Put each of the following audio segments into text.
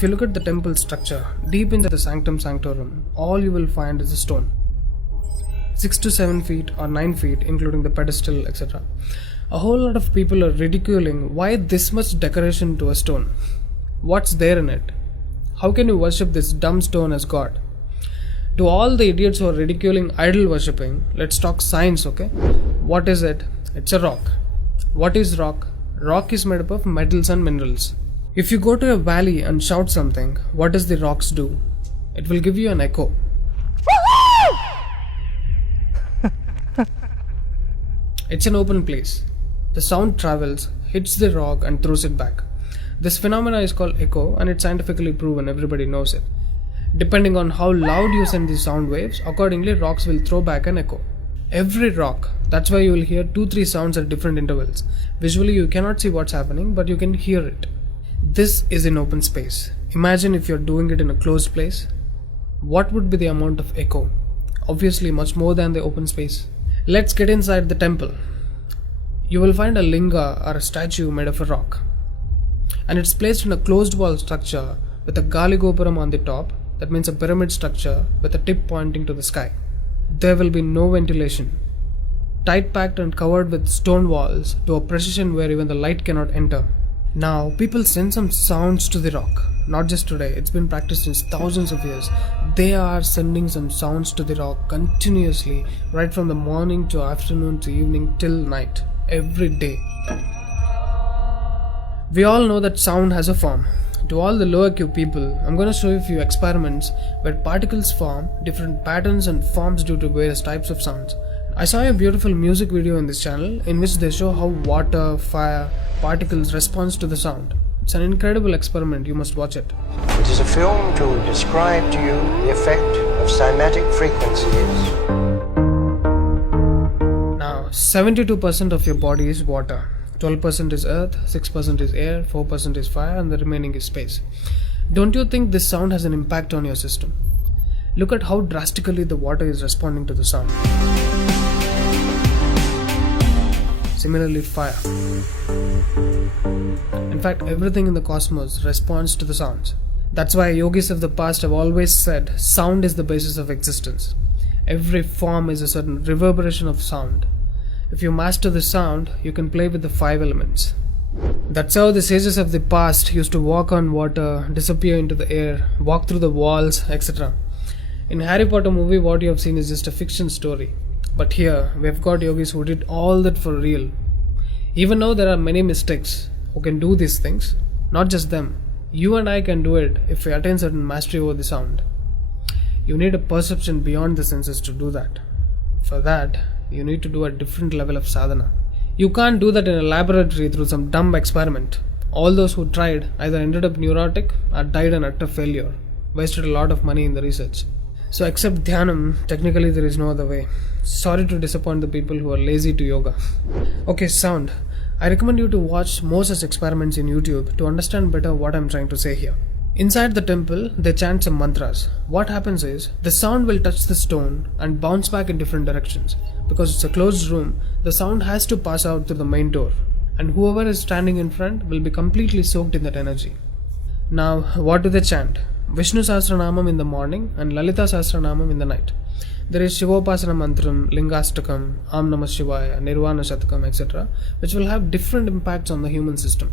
If you look at the temple structure, deep into the sanctum sanctorum, all you will find is a stone. 6 to 7 feet or 9 feet, including the pedestal, etc. A whole lot of people are ridiculing why this much decoration to a stone. What's there in it? How can you worship this dumb stone as God? To all the idiots who are ridiculing idol worshipping, let's talk science, okay? What is it? It's a rock. What is rock? Rock is made up of metals and minerals. If you go to a valley and shout something, what does the rocks do? It will give you an echo. It's an open place. The sound travels, hits the rock and throws it back. This phenomena is called echo and it's scientifically proven, everybody knows it. Depending on how loud you send the sound waves, accordingly rocks will throw back an echo. Every rock, that's why you will hear 2-3 sounds at different intervals. Visually you cannot see what's happening, but you can hear it. This is in open space. Imagine if you're doing it in a closed place. What would be the amount of echo? Obviously much more than the open space. Let's get inside the temple. You will find a linga or a statue made of a rock. And it's placed in a closed wall structure with a Galigopuram on the top. That means a pyramid structure with a tip pointing to the sky. There will be no ventilation. Tight packed and covered with stone walls to a precision where even the light cannot enter. Now, people send some sounds to the rock. Not just today, it's been practiced since thousands of years. They are sending some sounds to the rock continuously, right from the morning to afternoon to evening till night, every day. We all know that sound has a form. To all the lower IQ people, I'm going to show you a few experiments where particles form different patterns and forms due to various types of sounds. I saw a beautiful music video in this channel in which they show how water, fire, particles respond to the sound. It's an incredible experiment, you must watch it. It is a film to describe to you the effect of cymatic frequencies. Now, 72% of your body is water. 12% is earth, 6% is air, 4% is fire and the remaining is space. Don't you think this sound has an impact on your system? Look at how drastically the water is responding to the sound. Similarly, fire. In fact, everything in the cosmos responds to the sounds. That's why yogis of the past have always said sound is the basis of existence. Every form is a certain reverberation of sound. If you master the sound, you can play with the 5 elements. That's how the sages of the past used to walk on water, disappear into the air, walk through the walls, etc. In Harry Potter movie, what you have seen is just a fiction story. But here, we have got yogis who did all that for real. Even though there are many mystics who can do these things, not just them. You and I can do it if we attain certain mastery over the sound. You need a perception beyond the senses to do that. For that, you need to do a different level of sadhana. You can't do that in a laboratory through some dumb experiment. All those who tried either ended up neurotic or died an utter failure. Wasted a lot of money in the research. So except dhyanam, technically there is no other way. Sorry to disappoint the people who are lazy to yoga. Okay, sound. I recommend you to watch more such experiments in YouTube to understand better what I'm trying to say here. Inside the temple, they chant some mantras. What happens is, the sound will touch the stone and bounce back in different directions. Because it's a closed room, the sound has to pass out through the main door. And whoever is standing in front will be completely soaked in that energy. Now, what do they chant? Vishnu Sahasranamam in the morning and Lalita Sahasranamam in the night. There is Shivopasana Mantram, Lingastakam, Am Namah Shivaya, Nirvana Shatakam, etc., which will have different impacts on the human system.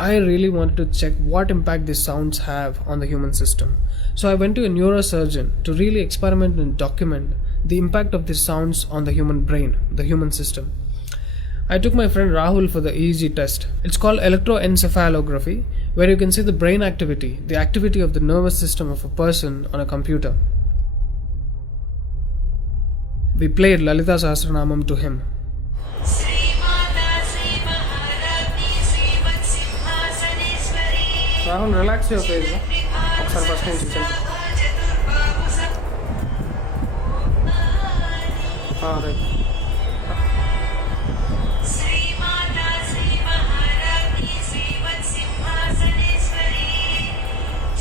I really wanted to check what impact these sounds have on the human system. So I went to a neurosurgeon to really experiment and document the impact of these sounds on the human brain, the human system. I took my friend Rahul for the EEG test. It's called electroencephalography, where you can see the brain activity, the activity of the nervous system of a person on a computer. We played Lalita Sahasranamam to him. Rahul, relax your face.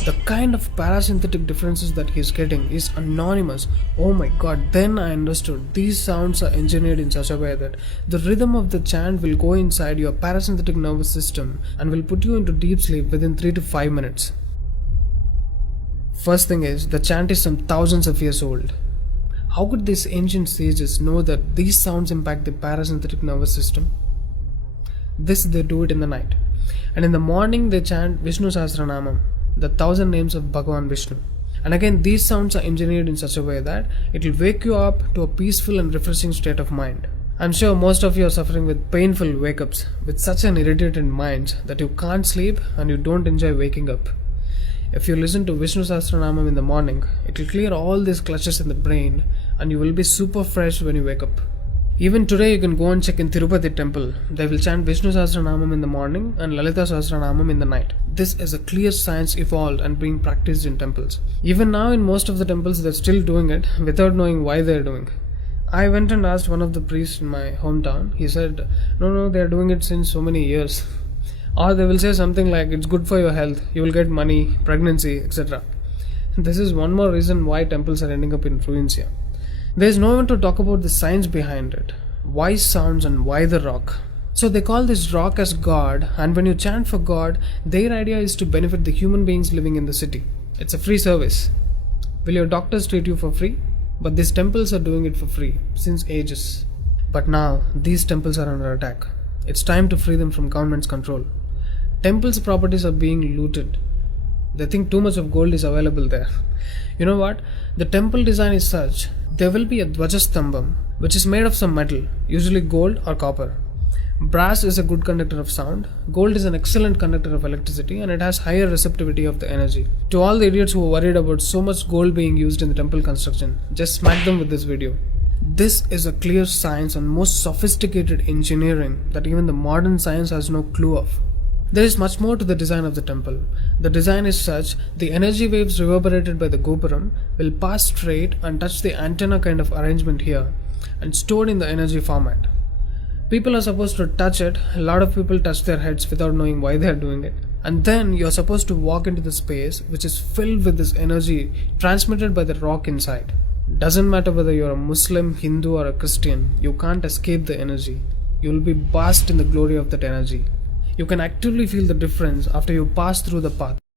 The kind of parasympathetic differences that he's getting is anonymous. Oh my god, then I understood. These sounds are engineered in such a way that the rhythm of the chant will go inside your parasympathetic nervous system and will put you into deep sleep within 3 to 5 minutes. First thing is, the chant is some thousands of years old. How could these ancient sages know that these sounds impact the parasympathetic nervous system? This they do it in the night. And in the morning they chant Vishnu Sahasranamam, the 1000 names of Bhagavan Vishnu. And again, these sounds are engineered in such a way that it will wake you up to a peaceful and refreshing state of mind. I'm sure most of you are suffering with painful wake-ups, with such an irritated mind that you can't sleep and you don't enjoy waking up. If you listen to Vishnu Sahasranamam in the morning, it will clear all these clutches in the brain and you will be super fresh when you wake up. Even today you can go and check in Tirupati temple. They will chant Vishnu Sahasranamam in the morning and Lalita Sahasranamam in the night. This is a clear science evolved and being practiced in temples. Even now in most of the temples they're still doing it without knowing why they're doing. I went and asked one of the priests in my hometown. He said, no, they're doing it since so many years. Or they will say something like, it's good for your health, you will get money, pregnancy, etc. This is one more reason why temples are ending up in ruins here. There is no one to talk about the science behind it. Why sounds and why the rock? So they call this rock as God, and when you chant for God, their idea is to benefit the human beings living in the city. It's a free service. Will your doctors treat you for free? But these temples are doing it for free, since ages. But now, these temples are under attack. It's time to free them from government's control. Temples' properties are being looted. They think too much of gold is available there. You know what? The temple design is such, there will be a Dvajastambam, which is made of some metal, usually gold or copper. Brass is a good conductor of sound, gold is an excellent conductor of electricity, and it has higher receptivity of the energy. To all the idiots who are worried about so much gold being used in the temple construction, just smack them with this video. This is a clear science and most sophisticated engineering that even the modern science has no clue of. There is much more to the design of the temple. The design is such, the energy waves reverberated by the gopuram will pass straight and touch the antenna kind of arrangement here and stored in the energy format. People are supposed to touch it, a lot of people touch their heads without knowing why they are doing it. And then you are supposed to walk into the space which is filled with this energy transmitted by the rock inside. Doesn't matter whether you are a Muslim, Hindu or a Christian, you can't escape the energy. You will be bathed in the glory of that energy. You can actively feel the difference after you pass through the path.